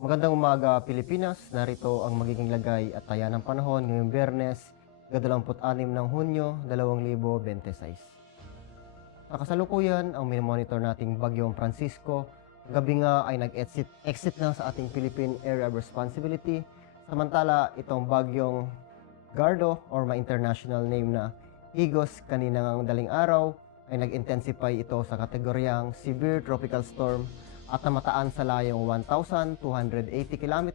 Magandang umaga, Pilipinas. Narito ang magiging lagay at taya ng panahon ngayong Biyernes, 26 ng Hunyo, 2026. Sa kasalukuyan, ang minomonitor nating bagyong Francisco, gabi nga ay nag-exit na sa ating Philippine Area of Responsibility, samantala itong bagyong Gardo or may international name na Igos kaninang daling araw ay nag-intensify ito sa kategoryang Severe Tropical Storm at namataan sa layong 1,280 km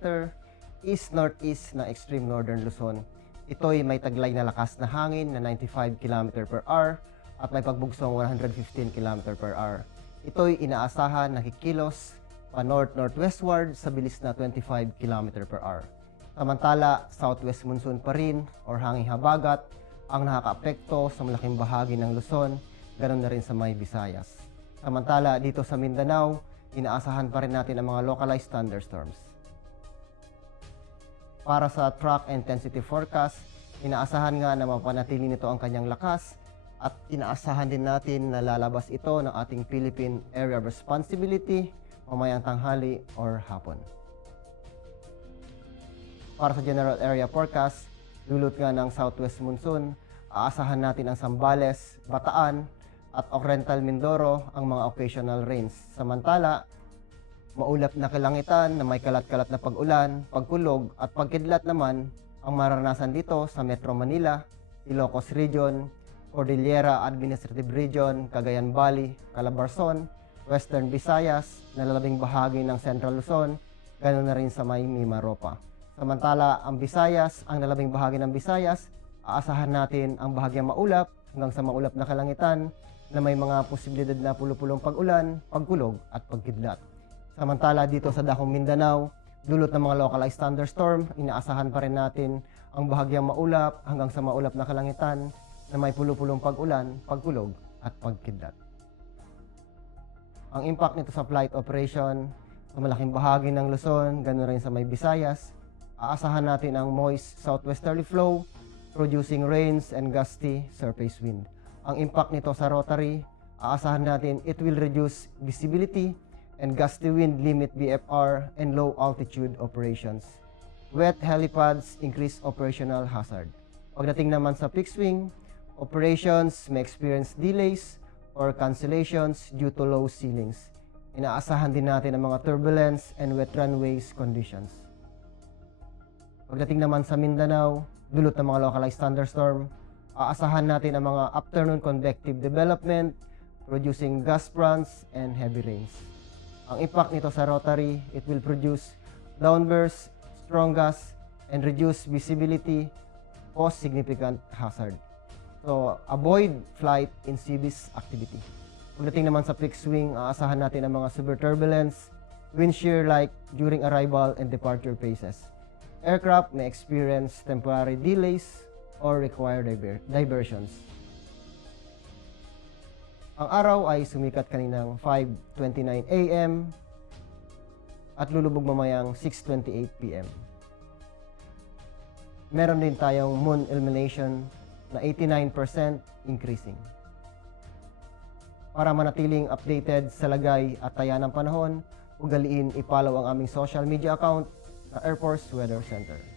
east-northeast na extreme northern Luzon. Ito'y may taglay na lakas na hangin na 95 km per hour at may pagbugsong 115 km per hour. Ito'y inaasahan na kikilos pa north-northwestward sa bilis na 25 km per hour. Samantala, southwest monsoon pa rin or hanging habagat ang nakakaapekto sa malaking bahagi ng Luzon, ganoon na rin sa may Visayas. Samantala, dito sa Mindanao, inaasahan pa rin natin ang mga localized thunderstorms. Para sa track intensity forecast, inaasahan nga na mapanatili nito ang kanyang lakas at inaasahan din natin na lalabas ito ng ating Philippine Area of Responsibility mamayang tanghali or hapon. Para sa general area forecast, dulot nga ng southwest monsoon, aasahan natin ang Zambales, Bataan, at Occidental Mindoro ang mga occasional rains. Samantala, maulap na kalangitan na may kalat-kalat na pag-ulan, pagkulog at pagkidlat naman ang maranasan dito sa Metro Manila, Ilocos Region, Cordillera Administrative Region, Cagayan Valley, Calabarzon, Western Visayas, nalalabing bahagi ng Central Luzon, ganoon na rin sa may Mimaropa. Samantala, ang Visayas, ang nalabing bahagi ng Visayas, aasahan natin ang bahagyang maulap hanggang sa maulap na kalangitan na may mga posibilidad na pulupulong pag-ulan, pagkulog at pagkidlat. Samantala dito sa Dakong Mindanao, dulot ng mga localized thunderstorm, inaasahan pa rin natin ang bahagyang maulap hanggang sa maulap na kalangitan na may pulupulong pag-ulan, pagkulog at pagkidlat. Ang impact nito sa flight operation sa malaking bahagi ng Luzon, ganoon rin sa may Visayas, aasahan natin ang moist southwesterly flow producing rains and gusty surface wind. Ang impact nito sa rotary, aasahan natin it will reduce visibility and gusty wind limit VFR and low altitude operations. Wet helipads increase operational hazard. Pagdating naman sa fixed wing, operations may experience delays or cancellations due to low ceilings. Inaasahan din natin ang mga turbulence and wet runways conditions. Pagdating naman sa Mindanao, dulot ng mga localized thunderstorm, aasahan natin ang mga afternoon convective development producing gust fronts and heavy rains. Ang impact nito sa rotary, it will produce downbursts, strong gusts, and reduce visibility, cause significant hazard. So, avoid flight in seabees activity. Pagdating naman sa fixed wing, aasahan natin ang mga severe turbulence, wind shear like during arrival and departure phases. Aircraft may experience temporary delays or require diversions. Ang araw ay sumikat kaninang 5:29 AM at lulubog mamayang 6:28 PM. Meron din tayong moon illumination na 89% increasing. Para manatiling updated sa lagay at taya ng panahon, ugaliin i-follow ang aming social media account sa Air Force Weather Center.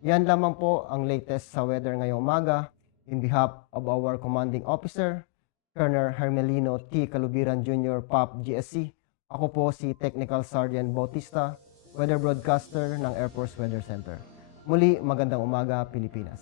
Yan lamang po ang latest sa weather ngayong umaga. In behalf of our commanding officer, Colonel Hermelino T. Calubiran Jr., POP GSC, ako po si Technical Sergeant Bautista, weather broadcaster ng Air Force Weather Center. Muli, magandang umaga, Pilipinas.